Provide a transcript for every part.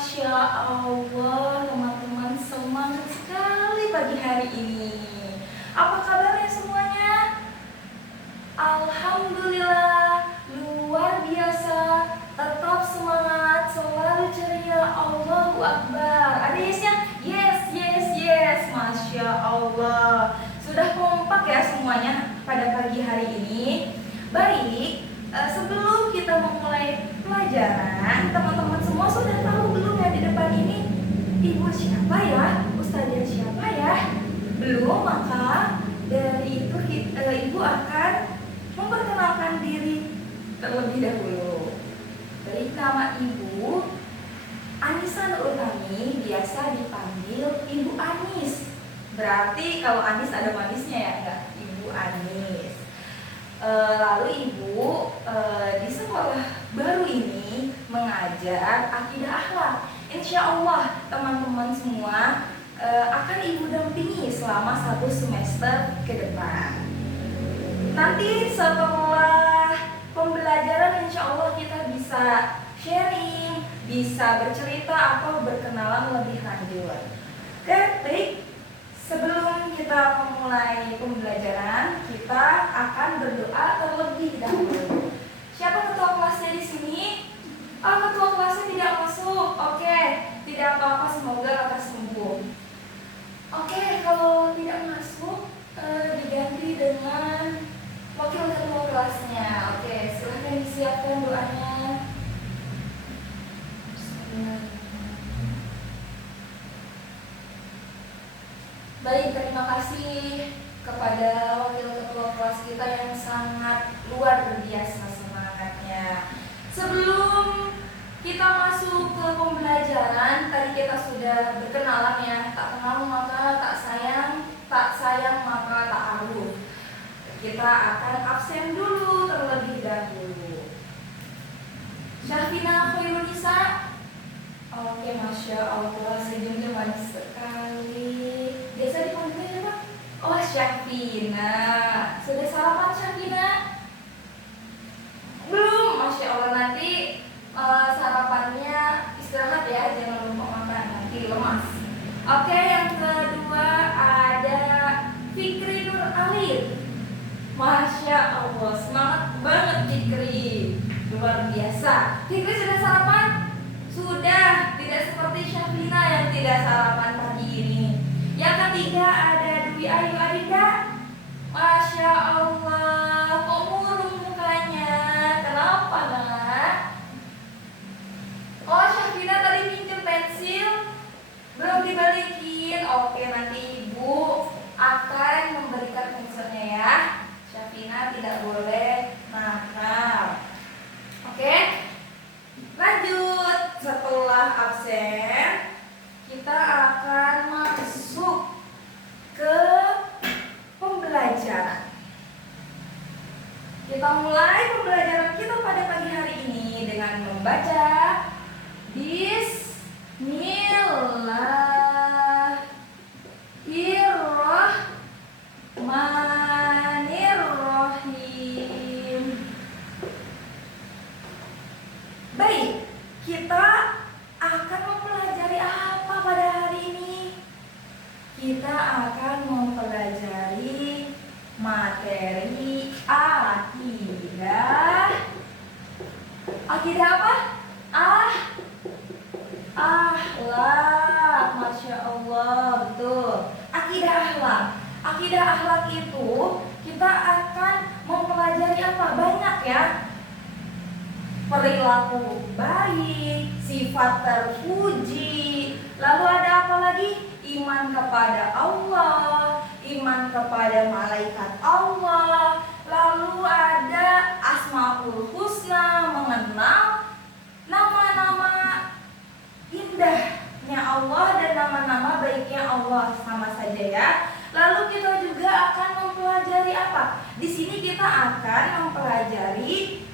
Masya Allah, teman-teman semangat sekali pagi hari ini. Apa kabarnya semuanya? Alhamdulillah, luar biasa. Tetap semangat, selalu ceria. Allahu Akbar. Ada yesnya? Yes, yes, yes. Masya Allah. Sudah kompak ya semuanya pada pagi hari ini. Baik, sebelum kita memulai pelajaran, teman-teman semua sudah tahu belum ya di depan ini ibu siapa ya, ustazah siapa ya? Belum, maka dari itu ibu akan memperkenalkan diri terlebih dahulu. Dari nama ibu Anissa Nurutami, biasa dipanggil Ibu Anis. Berarti kalau Anis ada manisnya ya, enggak? Ibu Anis. Lalu ibu di sekolah baru ini mengajar akidah akhlak. Insya Allah teman-teman semua akan ibu dampingi selama 1 semester ke depan. Nanti setelah pembelajaran insya Allah kita bisa sharing, bisa bercerita atau berkenalan lebih lanjut. Oke, baik. Sebelum kita memulai pembelajaran, kita akan berdoa terlebih dahulu. Siapa ketua kelasnya di sini? Oh, ketua kelasnya tidak masuk. Oke, tidak apa-apa, semoga lekas sembuh. Oke, kalau tidak masuk, diganti dengan wakil ketua kelasnya. Oke, silahkan disiapkan doanya. Baik, terima kasih kepada wakil ketua kelas kita yang sangat luar biasa semangatnya. Sebelum kita masuk ke pembelajaran, tadi kita sudah berkenalan ya. Tak kenal maka tak sayang maka tak aruf. Kita akan absen dulu terlebih dahulu. Syafina Khairunisa. Oke, Masya Allah, senyumnya manis sekali. Biasa dipanggilnya apa? Oh, Syafina. Sudah sarapan Syafina? Belum, Masya Allah. Nanti sarapannya istirahat ya, jangan lupa makan, nanti lemas. Oke, yang kedua ada Fikri Nur Alir. Masya Allah, semangat banget Fikri, luar biasa. Fikri sudah sarapan? Sudah, tidak seperti Syafina yang tidak sarapan pagi ini. Yang ketiga ada Dwi Ayu Adinda. Masya Allah, kok murung mukanya? Kenapa nak? Oh, Syafina tadi pinjam pensil, belum dibalikin. Oke, nanti ibu akan memberikan pensilnya ya. Syafina tidak boleh nakal. Oke, lanjut. Setelah absen, kita akan masuk ke pembelajaran. Kita mulai pembelajaran kita pada pagi hari ini dengan membaca Bismillahirrahmanirrahim. Baik, kita akan mempelajari apa pada hari ini? Kita akan mempelajari materi akidah. Akidah apa? Akhlak. Masya Allah, betul. Akidah akhlak. Akidah akhlak itu kita akan mempelajari apa? Banyak ya. Perilaku baik, sifat terpuji, lalu ada apa lagi? Iman kepada Allah, iman kepada malaikat Allah, lalu ada Asmaul Husna, mengenal nama-nama indahnya Allah dan nama-nama baiknya Allah, sama saja ya. Lalu kita juga akan mempelajari apa? Di sini kita akan mempelajari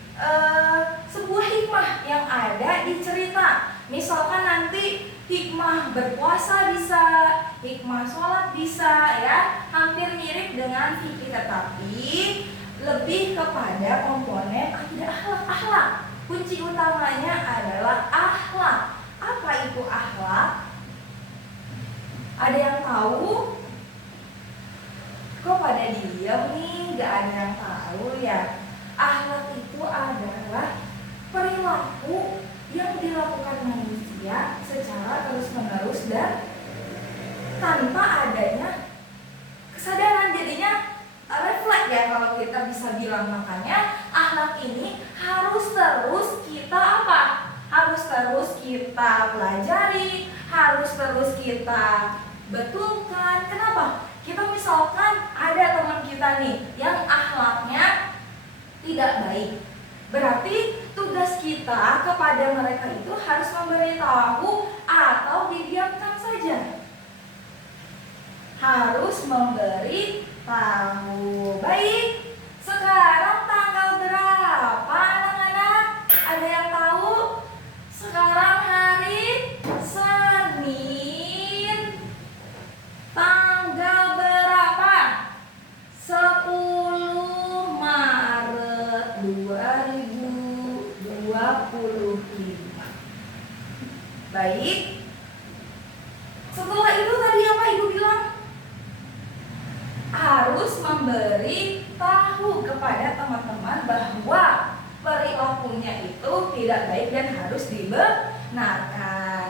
sebuah hikmah yang ada di cerita. Misalkan nanti hikmah berpuasa bisa, hikmah sholat bisa ya. Hampir mirip dengan fikih, tetapi lebih kepada komponen akidah akhlak. Kunci utamanya adalah akhlak. Apa itu tahu? Kok pada diam nih? Gak ada yang tahu ya. Akhlak itu adalah perilaku yang dilakukan manusia secara terus-menerus dan tanpa adanya kesadaran. Jadinya refleks ya kalau kita bisa bilang. Makanya akhlak ini harus terus kita apa? Harus terus kita pelajari, harus terus kita betulkan. Kenapa? Kita misalkan ada teman kita nih yang akhlaknya tidak baik. Berarti tugas kita kepada mereka itu harus memberitahu atau didiamkan saja. Harus memberi tahu. Baik, sekarang tanggal berapa anak-anak? Ada yang tahu? Sekarang hari Senin. Tanggal berapa? 10 Maret 2025. Baik. Setelah itu tadi apa Ibu bilang? Harus memberi tahu kepada teman-teman bahwa perilakunya itu tidak baik dan harus dibenarkan.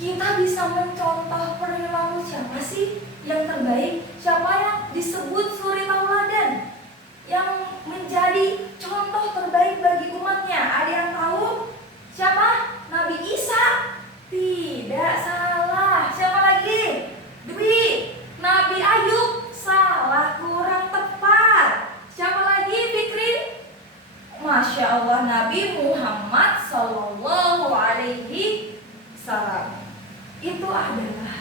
Kita bisa mencontoh perilaku siapa sih yang terbaik? Siapa yang disebut suri tauladan, yang menjadi contoh terbaik bagi umatnya? Ada yang tahu? Siapa? Nabi Isa? Tidak, salah. Siapa lagi? Dwi? Nabi Ayub? Salah, kurang tepat. Siapa lagi, Fikri? Masya Allah, Nabi Muhammad Sallallahu Alaihi Wasallam.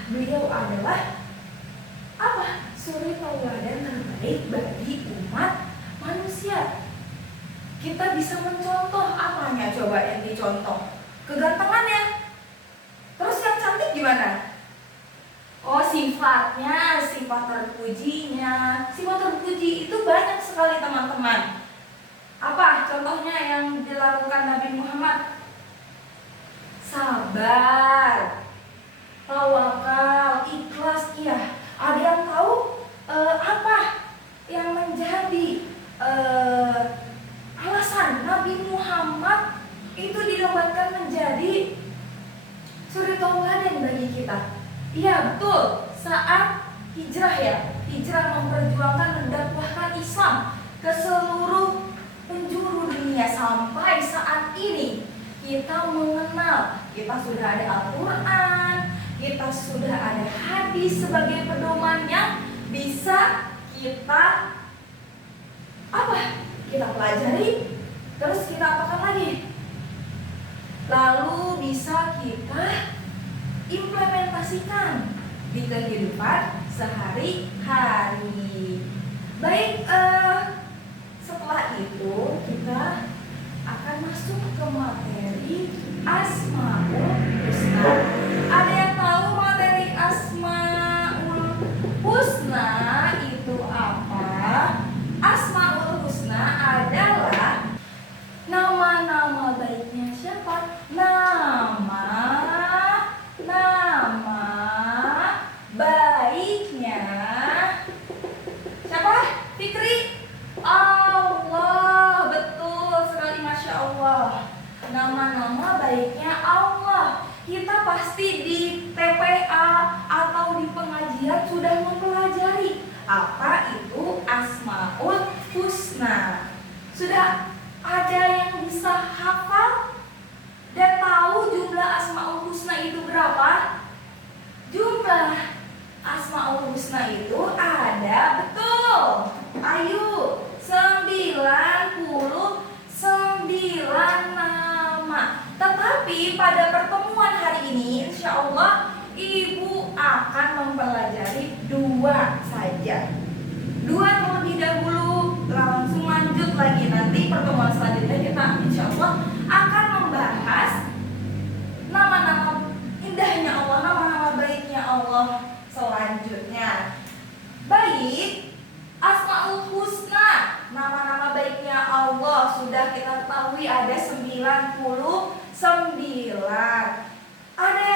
Beliau adalah apa? Suri tauladan terbaik bagi umat manusia. Kita bisa mencontoh apanya? Coba yang dicontoh kegantengannya. Terus yang cantik gimana? Oh, sifatnya, sifat terpujinya. Sifat terpuji itu banyak sekali teman-teman. Apa contohnya yang dilakukan Nabi Muhammad? Sabar, tawakal, ikhlas. Iya. Ada yang tahu apa yang menjadi alasan Nabi Muhammad itu dinobatkan menjadi suri tauladan bagi kita? Iya, betul. Saat hijrah ya, hijrah memperjuangkan mendakwahkan Islam ke seluruh penjuru dunia. Sampai saat ini kita mengenal, kita sudah ada Al-Quran, kita sudah ada hadis sebagai pedoman yang bisa kita kita pelajari, terus kita apakan lagi? Lalu bisa kita implementasikan di kehidupan sehari-hari. Baik, setelah itu kita akan masuk ke materi Asmaul Husna. Ada yang tahu materi Asmaul Husna itu apa? Asmaul Husna adalah nama-nama baiknya siapa? Nama baiknya siapa? Fikri? Allah. Betul sekali, Masya Allah. Nama-nama baiknya Allah. Kita pasti di TPA atau di pengajian sudah mempelajari apa itu Asmaul Husna. Sudah ada yang bisa hafal dan tahu jumlah Asmaul Husna itu berapa? Jumlah Asmaul Husna itu ada, betul, ayo, 99 nama. Tetapi pada pertemuan hari ini insya Allah Ibu akan mempelajari 2 saja. 2 terlebih dahulu, langsung lanjut lagi. Nanti pertemuan selanjutnya kita insya Allah akan membahas nama-nama indahnya Allah, nama-nama baiknya Allah selanjutnya. Baik, Asmaul Husna, nama-nama baiknya Allah sudah kita ketahui ada 99. Ada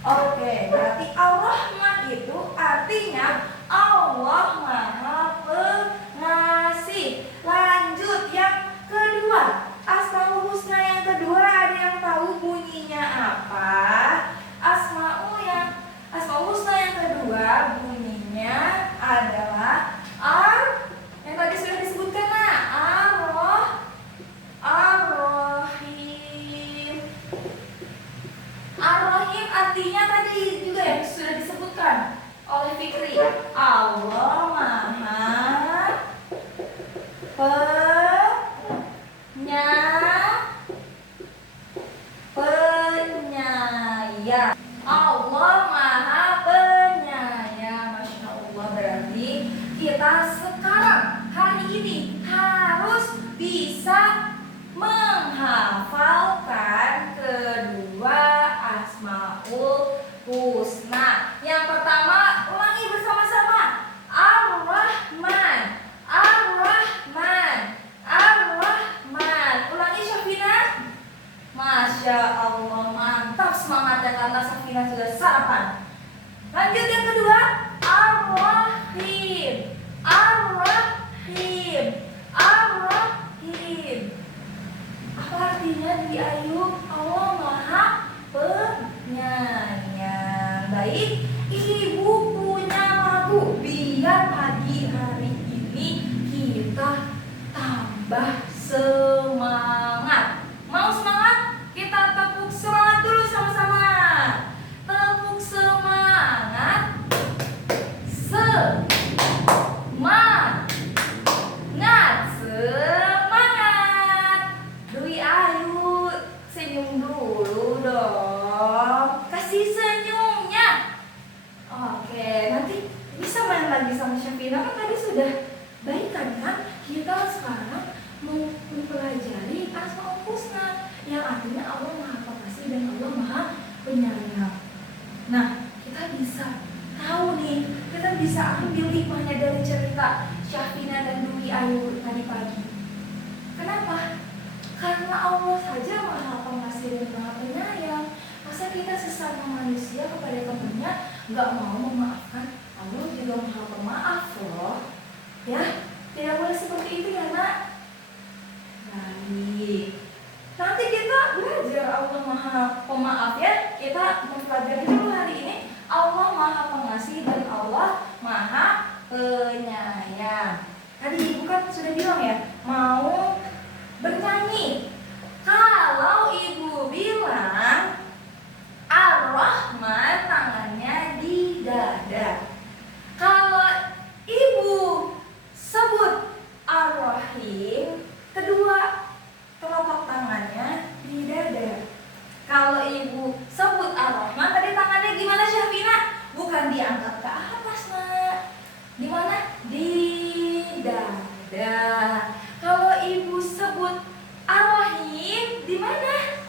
Oke, berarti Ar-Rahman itu artinya Allah Maha Pengasih. Lanjut yang kedua, Asmaul Husna yang kedua, ada yang tahu bunyinya apa? Asmaul Husna yang kedua bunyinya adalah yang tadi sudah disebutkan, Ar-Rahim. Ar-Rahim artinya tadi juga yang sudah disebutkan oleh Fikri. Allah Maha Penyayang. Allah Maha Penyayang. Masya Allah, berarti kita sekarang hari ini harus bisa menghafalkan kedua Asmaul Husna. Yang pertama, ulangi bersama-sama. Ar-Rahman, Ar-Rahman, Ar-Rahman. Ulangi Syafina. Masya Allah, mantap semangatnya karena Syafina sudah sarapan. Lanjut yang kedua, Ar-Rahim, Ar-Rahim, Ar-Rahim. Apa artinya di Ayub? Allah Maha Penyayang. Baik, ibu punya lagu biar pagi hari ini kita tambah semangat. Mau semangat? Kita tepuk semangat dulu sama-sama. Tepuk semangat. Semangat. Dwi Ayu, senyum dulu dong. Kasih senyumnya. Oke, nanti bisa main lagi sama Syafina. Kan tadi sudah baik kan? Kita sekarang mempelajari Asmaul Husna yang artinya Allah Maha Pengasih dan Allah Maha Penyayang. Nah, kita bisa tahu nih, kita bisa ambil hikmahnya dari cerita Syafina dan Dwi Ayu tadi pagi. Kenapa? Karena Allah saja Maha Pengasih dan Maha Penyayang. Masa kita sesama manusia kepada temannya nggak mau memaafkan? Allah juga Maha Pemaaf loh. Ya, tidak boleh seperti itu ya nak. Baik. Nanti kita belajar Allah Maha Pemaaf ya. Kita mempelajari dulu hari ini Allah Maha Pengasih dan Allah Maha Penyayang. Tadi ibu kan sudah bilang ya, mau bernyanyi. Kalau ibu bilang Ar-Rahman, tangannya di dada. Kalau ibu sebut Ar-Rahim, kedua telapak tangannya di dada. Kalau ibu sebut Ar-Rahman, tadi tangannya gimana Syafina? Bukan diangkat ke atas, nak. Di mana? Di dada. Kalau ibu sebut Ar-Rahim, di mana?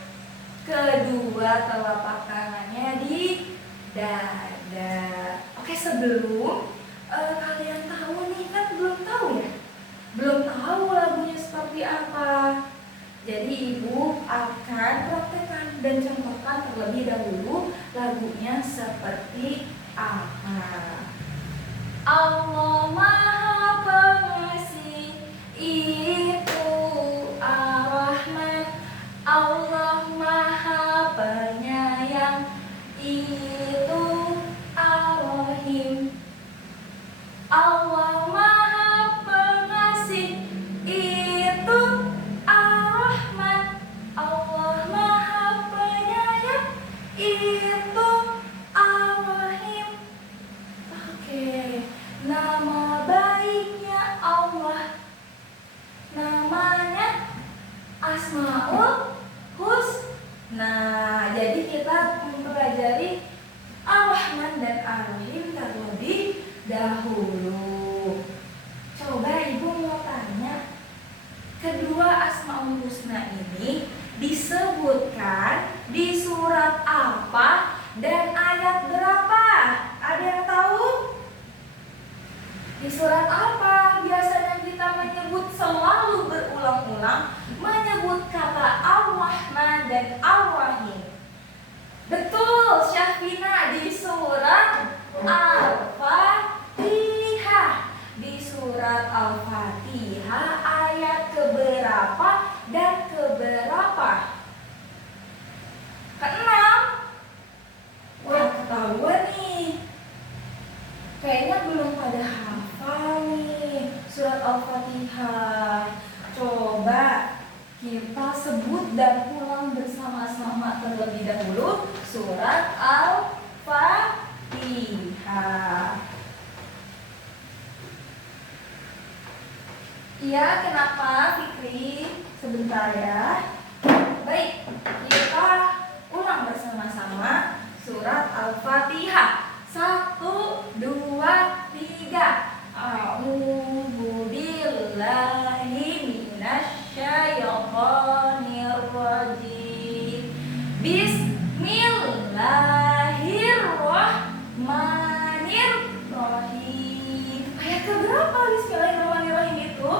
Kedua telapak tangannya di dada. Oke, sebelum kalian tahu nih, kan belum tahu ya? Belum tahu lagunya seperti apa. Jadi ibu akan praktekkan dan contohkan terlebih dahulu lagunya seperti apa. Allah Maha Pengasih, itu Ar-Rahman. Allah Maha Penyayang, itu Ar-Rahim. Allah Maha Pengasih, itu Ar-Rahman. Allah Maha Penyayang, itu Ar-Rahim. Oke, nama baiknya Allah, namanya Asmaul Husna. Jadi kita mempelajari Ar-Rahman dan Ar-Rahim terlebih dahulu. Coba ibu mau tanya, kedua Asmaul Husna ini disebutkan di surat apa dan ayat berapa? Ada yang tahu? Di surat apa biasanya kita menyebut selalu berulang-ulang menyebut kata Ar-Rahman dan Ar-Rahim? Betul, Betul, Syahfina, di surat Al-Fatihah. Di surat Al-Fatihah ayat keberapa dan keberapa? Keenam. Wah, ketahuan nih. Kayaknya belum pada hafal nih surat Al-Fatihah. Coba kita sebut dan ulang bersama-sama terlebih dahulu surat Al-Fatihah. Iya, kenapa Fikri? Sebentar ya. Baik, kita ulang bersama-sama surat Al-Fatihah. 1, 2, 3. A'udzu billahi minasyaitonir rajim. Bismillahirrahmanirrahim. Ayat keberapa Bismillahirrahmanirrahim itu?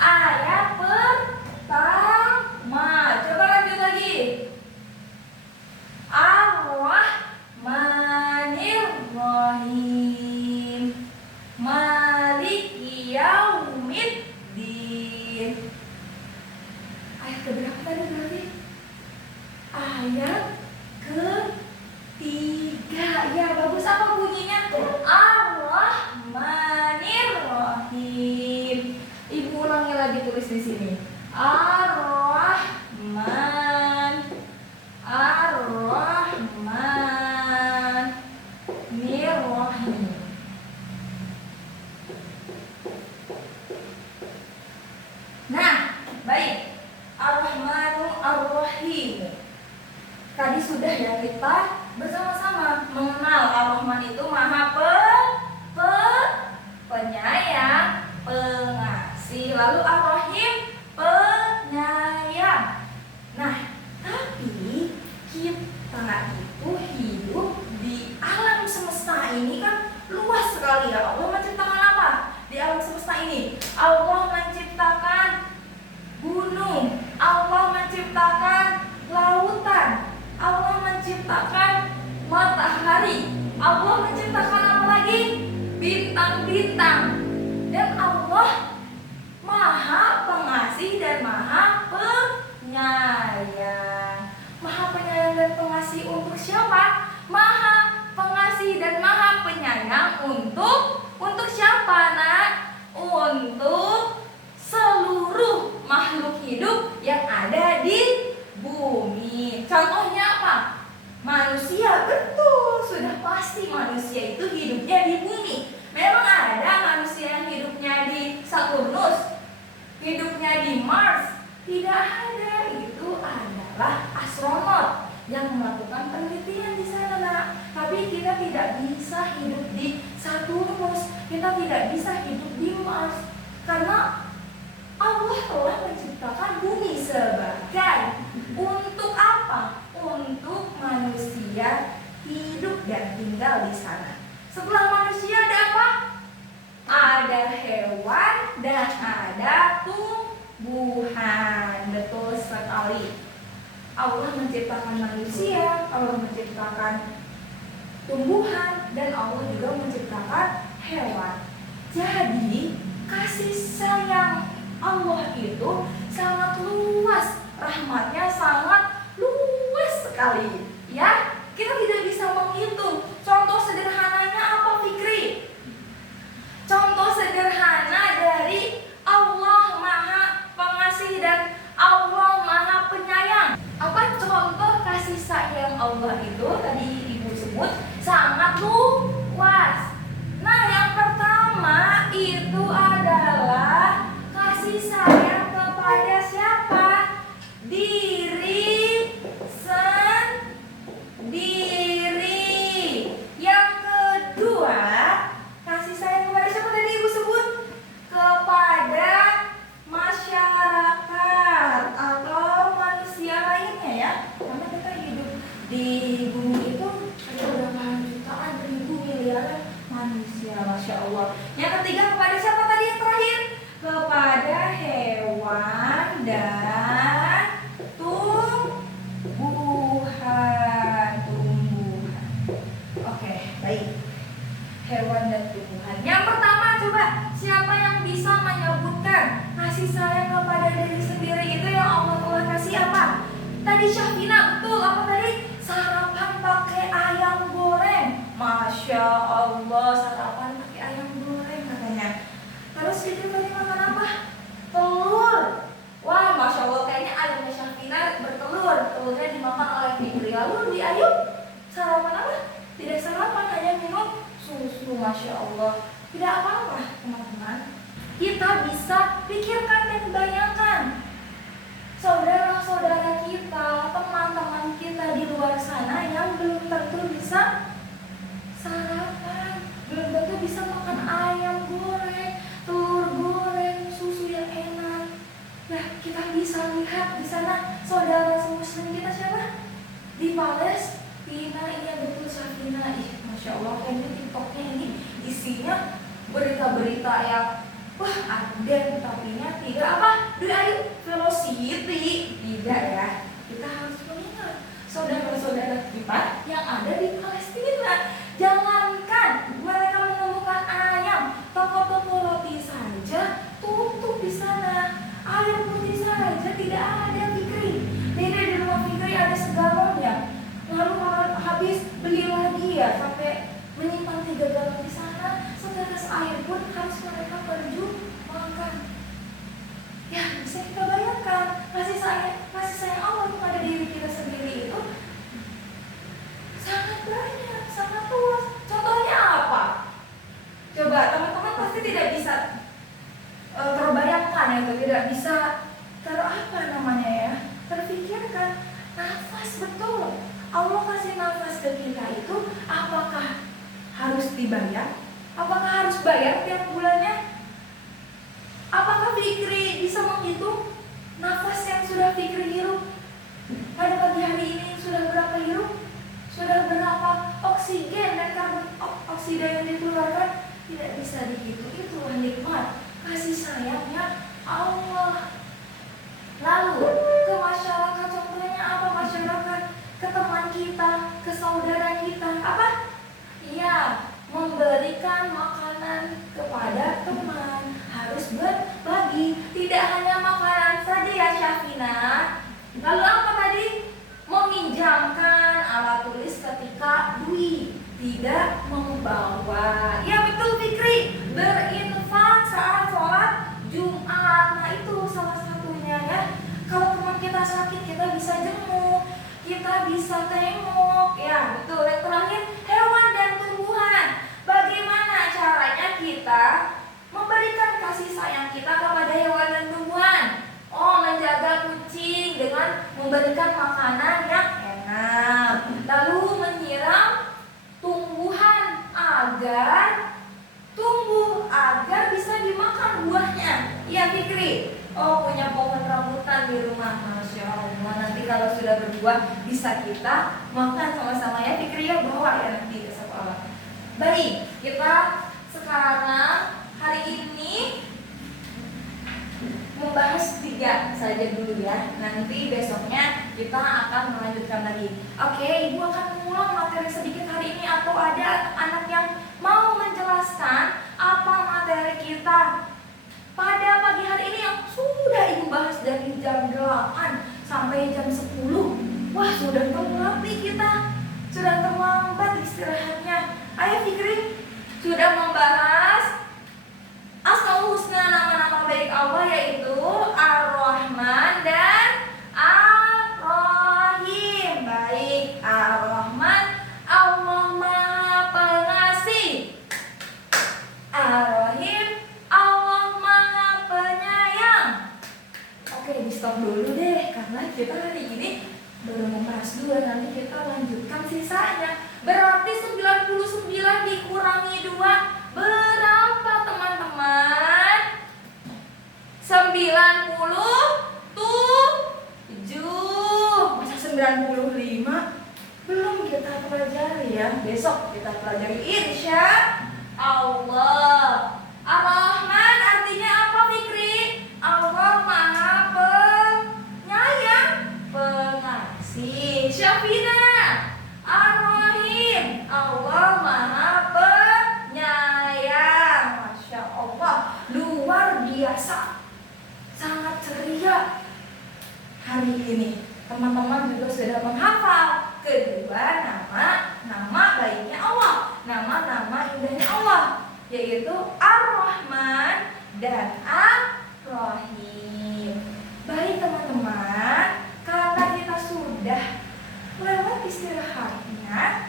Ayat pertama. Coba lanjut lagi. Ar-Rahmanirrahim. Maliki yaumiddin. Ayat keberapa tadi berarti? Ayat ketiga. Ya, bagus. Apa bunyinya? Ar-Rahmanirrahim. Ibu ulangi lagi, tulis di sini. Ar-Rahmanirrahim. Nah, baik. Ar-Rahmanu Ar-Rahim. Tadi sudah ya kita bersama-sama mengenal Ar-Rahman itu Maha penyayang, pengasih. Lalu Ar-Rahim penyayang. Nah, tapi kita itu hidup di alam semesta ini kan luas sekali ya. Allah menciptakan apa di alam semesta ini? Allah menciptakan gunung, Allah menciptakan lautan, Allah menciptakan matahari, Allah menciptakan apa lagi? Bintang-bintang. Dan Allah Maha Pengasih dan Maha Penyayang. Maha Penyayang dan Pengasih untuk siapa? Maha Pengasih dan Maha Penyayang untuk siapa, Nak? Untuk seluruh makhluk hidup yang ada di bumi. Contohnya apa? Manusia. Betul, sudah pasti manusia itu hidupnya di bumi. Memang ada manusia yang hidupnya di Saturnus, hidupnya di Mars? Tidak ada. Itu adalah astronot yang melakukan penelitian di sana, Nak. Tapi kita tidak bisa hidup di Saturnus, kita tidak bisa hidup di Mars, karena Allah telah menciptakan bumi sebagai untuk apa? Untuk manusia hidup dan tinggal di sana. Setelah manusia ada apa? Ada hewan dan ada tumbuhan. Betul sekali. Allah menciptakan manusia, Allah menciptakan tumbuhan, dan Allah juga menciptakan hewan. Jadi kasih sayang Allah itu sangat luas, rahmatnya sangat luas sekali. Ya, kita tidak bisa menghitung. Contoh sederhananya apa, Fikri? Contoh sederhana dari Allah Maha Pengasih dan Allah Maha Penyayang. Apa contoh kasih sayang Allah itu? Tadi Ibu sebut sangat luas. Nah, yang pertama itu adalah kasih sayang kepada siapa? Diri sendiri. hewan dan tumbuhan. Yang pertama, coba siapa yang bisa menyebutkan kasih sayang kepada diri sendiri itu yang Allah telah kasih apa? Tadi Syafina, betul, apa tadi? Sarapan pakai ayam goreng. Masya Allah, sarapan pakai ayam goreng katanya. Terus kita tadi makan apa? Telur. Wah, Masya Allah, kayaknya ayamnya Syafina bertelur. Telurnya dimakan oleh Fikri. Lalu di Ayub sarapan apa? Tidak sarapan, hanya minum susu. Masya Allah. Tidak apa-apa teman-teman. Kita bisa pikirkan dan bayangkan saudara-saudara kita, teman-teman kita di luar sana yang belum tentu bisa sarapan, belum tentu bisa makan ayam goreng, telur goreng, susu yang enak. Nah, kita bisa lihat di sana saudara semuslim kita siapa? Di Palestina. Iya betul, Safina. Masya Allah, kayaknya TikToknya ini isinya berita-berita yang wah, update, tapinya tidak apa? Ayo velocity. Tidak ya. Kita harus mengingat saudara-saudara kita yang ada di Palestina. Jangankan mereka menemukan ayam, toko-toko roti saja tutup di sana. Air putih saja tidak ada, Fikri. Tidak, di rumah Fikri ada segalon ya. Lalu kalau habis beli lagi ya, sampai menyimpan 3 galon di sana. Setetes air pun harus mereka perjuangkan. Ya, bisa kita bayangkan kasih sayang Allah kepada diri kita sendiri itu sangat banyak, sangat luas. Contohnya apa? Coba teman-teman pasti tidak bisa terbayangkan itu, tidak bisa terpikirkan. Nafas, betul. Allah kasih nafas ke kita itu apakah harus dibayar? Apakah harus bayar tiap bulannya? Apakah Fikri bisa menghitung nafas yang sudah Fikri hirup? Pada pagi hari ini sudah berapa hirup? Sudah berapa oksigen dan karbon oksida yang dikeluarkan? Tidak bisa dihitung. Itulah nikmat kasih sayangnya Allah. Lalu ke masyarakat, contohnya apa? Masyarakat, ke teman kita, ke saudara kita, apa? Iya, memberikan makanan kepada teman, harus berbagi. Tidak hanya makanan saja ya Syafina. Lalu apa tadi? Meminjamkan alat tulis ketika Dwi tidak membawa. Ya betul Fikri, berinfak saat sholat Jumat. Nah itu salah satunya ya. Kalau teman kita sakit kita bisa jenguk, kita bisa tengok. Ya betul. Yang terakhir hewan dan tumbuhan. Bagaimana caranya kita memberikan kasih sayang kita kepada hewan dan tumbuhan? Oh, menjaga kucing dengan memberikan makanan yang enak. Lalu menyiram tumbuhan agar tumbuh, agar bisa dimakan buahnya. Iya Fikri. Oh, punya pohon rambutan di rumah. Masya Allah. Nanti kalau sudah berbuah bisa kita makan sama-sama ya Fikri ya, bawa ya nanti ke sekolah. Baik, kita sekarang hari ini membahas 3 saja dulu ya. Nanti besoknya kita akan melanjutkan lagi. Oke, Ibu akan mengulang materi sedikit hari ini, atau ada anak yang mau menjelaskan apa materi kita pada pagi hari ini yang sudah Ibu bahas dari jam 8 sampai jam 10. Wah, sudah terlambat nih kita. Sudah terlambat istirahatnya. Ayo Fikri, sudah membahas Asmaul Husna, nama-nama baik Allah, yaitu Ar-Rahman dan Ar-Rahim. Baik, Ar-Rahman, Allah Maha Pengasih. Ar-Rahim, Allah Maha Penyayang. Oke, di stop dulu deh, karena kita hari ini baru membahas 2, nanti kita lanjutkan sisanya. Berarti 99 dikurangi 2 berapa teman-teman? 97. Masa 95? Belum kita pelajari ya. Besok kita pelajari insya Allah. Ar-Rahman artinya apa Fikri? Allah Maha Penyayang, Pengasih. Syafina. Ar-Rahim, Allah Maha Penyayang. ini teman-teman juga sudah menghafal. Kedua, nama baiknya Allah, nama-nama indahnya Allah, yaitu Ar-Rahman dan Ar-Rahim. Baik teman-teman, karena kita sudah lewat istirahatnya,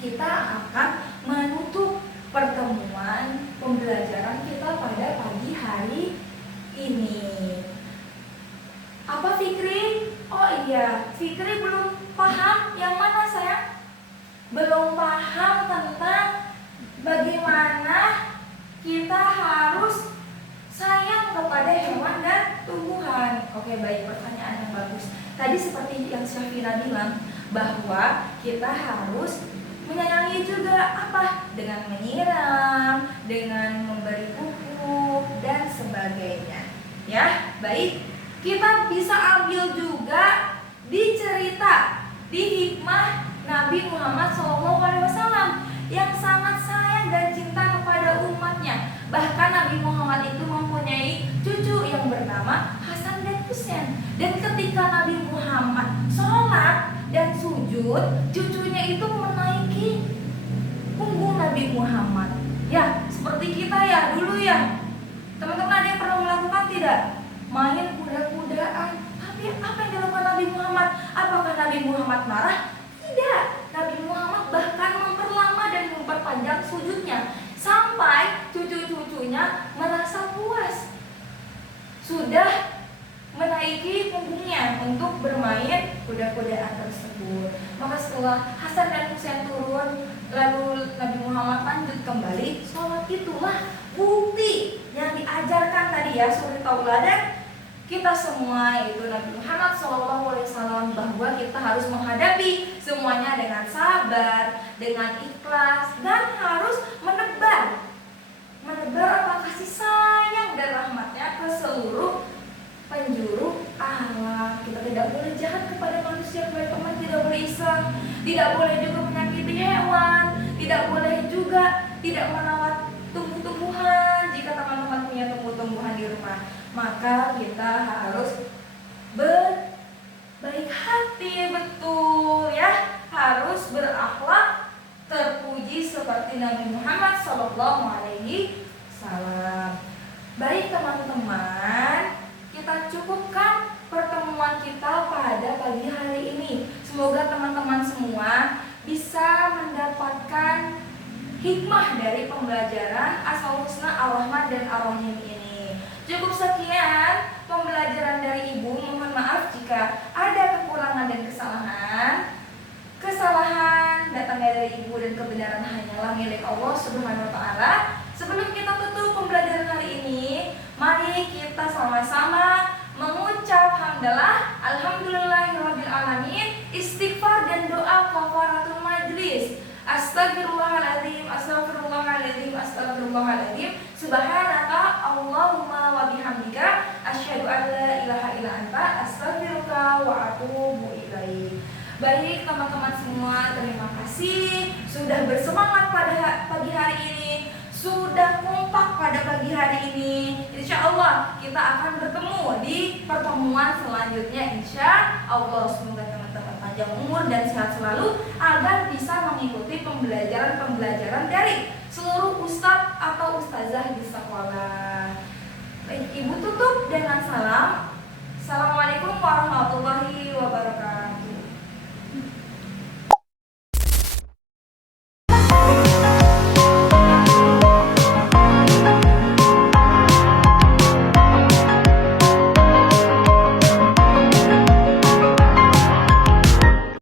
kita akan menutup pertemuan pembelajaran kita pada pagi hari ini. Apa Fikri? Oh iya, Fikri belum paham. Yang mana sayang? Belum paham tentang bagaimana kita harus sayang kepada hewan dan tumbuhan. Oke, baik, pertanyaan yang bagus. Tadi seperti yang Syafira bilang, bahwa kita harus menyayangi juga apa? Dengan menyiram, dengan memberi pupuk dan sebagainya. Ya, baik. Kita bisa ambil juga di cerita, di hikmah Nabi Muhammad SAW yang sangat sayang dan cinta kepada umatnya. Bahkan Nabi Muhammad itu mempunyai cucu yang bernama Hasan dan Husain. Dan ketika Nabi Muhammad sholat dan sujud, cucunya itu menaiki punggung Nabi Muhammad. Ya, seperti kita ya dulu ya. Teman-teman ada yang pernah melakukan tidak? Main kuda-kudaan. Tapi apa yang dilakukan Nabi Muhammad? Apakah Nabi Muhammad marah? Tidak. Nabi Muhammad bahkan memperlama dan memperpanjang sujudnya sampai cucu-cucunya merasa puas sudah menaiki punggungnya untuk bermain kuda-kudaan tersebut. Maka setelah Hasan dan Husain turun, lalu Nabi Muhammad lanjut kembali sholat. Itulah bukti yang diajarkan tadi ya, suri tauladan kita semua, yaitu Nabi Muhammad SAW, bahwa kita harus menghadapi semuanya dengan sabar, dengan ikhlas, dan harus menebar apa kasih sayang dan rahmatnya ke seluruh penjuru alam. Kita tidak boleh jahat kepada manusia, teman-teman, tidak boleh iseng, tidak boleh juga menyakiti hewan, tidak boleh juga tidak merawat tumbuh-tumbuhan. Jika teman-teman punya tumbuh-tumbuhan di rumah, maka kita harus berbaik hati, betul ya, harus berakhlak terpuji seperti Nabi Muhammad SAW. Baik teman-teman, kita cukupkan pertemuan kita pada pagi hari ini. Semoga teman-teman semua bisa mendapatkan hikmah dari pembelajaran Asmaul Husna, Ar-Rahman dan Ar-Rahim ini. Cukup sekian pembelajaran dari Ibu. Mohon maaf jika ada kekurangan dan kesalahan. Kesalahan datangnya dari Ibu dan kebenaran hanyalah milik Allah Subhanahu wa Ta'ala. Sebelum kita tutup pembelajaran hari ini, mari kita sama-sama mengucap hamdalah, alhamdulillahirabbil alamin, istighfar dan doa kafaratul majlis. Astagfirullahaladzim, astagfirullahaladzim, astagfirullahaladzim. Subhanaka Allahumma wa bihamdika, asyhadu an la ilaha illa anta, astaghfiruka wa atubu ilaik. Baik teman-teman semua, terima kasih sudah bersemangat pada pagi hari ini, sudah kompak pada pagi hari ini. Insya Allah kita akan bertemu di pertemuan selanjutnya. Insya Allah, semoga teman-teman panjang umur dan sehat selalu agar bisa mengikuti pembelajaran-pembelajaran dari seluruh ustadz atau ustazah di sekolah. Baik, Ibu tutup dengan salam. Assalamualaikum warahmatullahi wabarakatuh.